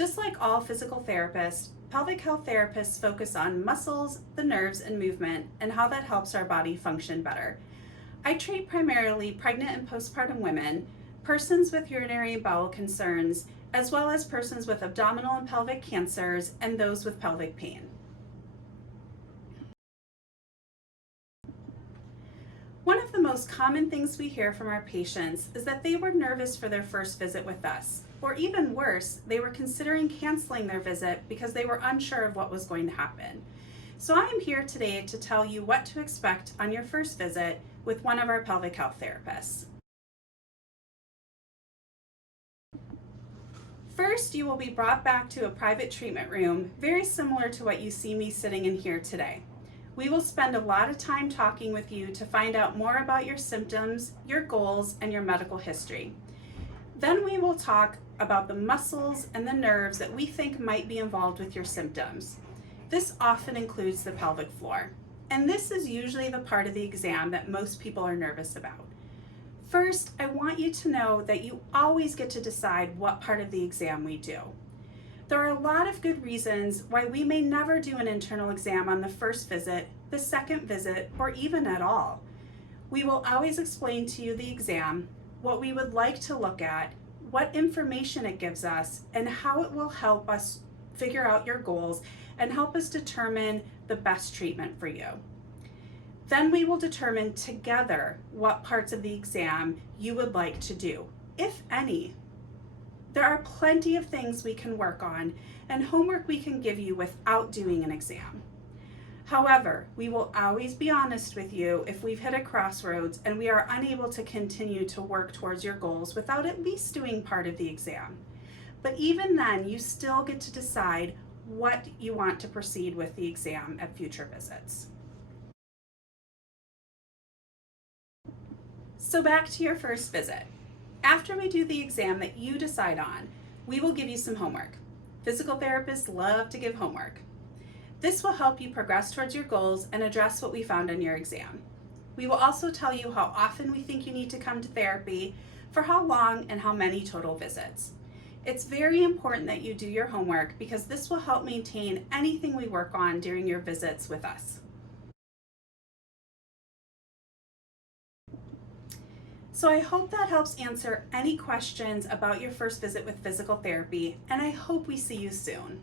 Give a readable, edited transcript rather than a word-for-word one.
Just like all physical therapists, pelvic health therapists focus on muscles, the nerves, and movement, and how that helps our body function better. I treat primarily pregnant and postpartum women, persons with urinary and bowel concerns, as well as persons with abdominal and pelvic cancers and those with pelvic pain. One of the most common things we hear from our patients is that they were nervous for their first visit with us, or even worse, they were considering canceling their visit because they were unsure of what was going to happen. So I am here today to tell you what to expect on your first visit with one of our pelvic health therapists. First, you will be brought back to a private treatment room, very similar to what you see me sitting in here today. We will spend a lot of time talking with you to find out more about your symptoms, your goals, and your medical history. Then we will talk about the muscles and the nerves that we think might be involved with your symptoms. This often includes the pelvic floor, and this is usually the part of the exam that most people are nervous about. First, I want you to know that you always get to decide what part of the exam we do. There are a lot of good reasons why we may never do an internal exam on the first visit, the second visit, or even at all. We will always explain to you the exam, what we would like to look at, what information it gives us, and how it will help us figure out your goals and help us determine the best treatment for you. Then we will determine together what parts of the exam you would like to do, if any. There are plenty of things we can work on and homework we can give you without doing an exam. However, we will always be honest with you if we've hit a crossroads and we are unable to continue to work towards your goals without at least doing part of the exam. But even then, you still get to decide what you want to proceed with the exam at future visits. So back to your first visit. After we do the exam that you decide on, we will give you some homework. Physical therapists love to give homework. This will help you progress towards your goals and address what we found on your exam. We will also tell you how often we think you need to come to therapy, for how long, and how many total visits. It's very important that you do your homework because this will help maintain anything we work on during your visits with us. So I hope that helps answer any questions about your first visit with physical therapy, and I hope we see you soon.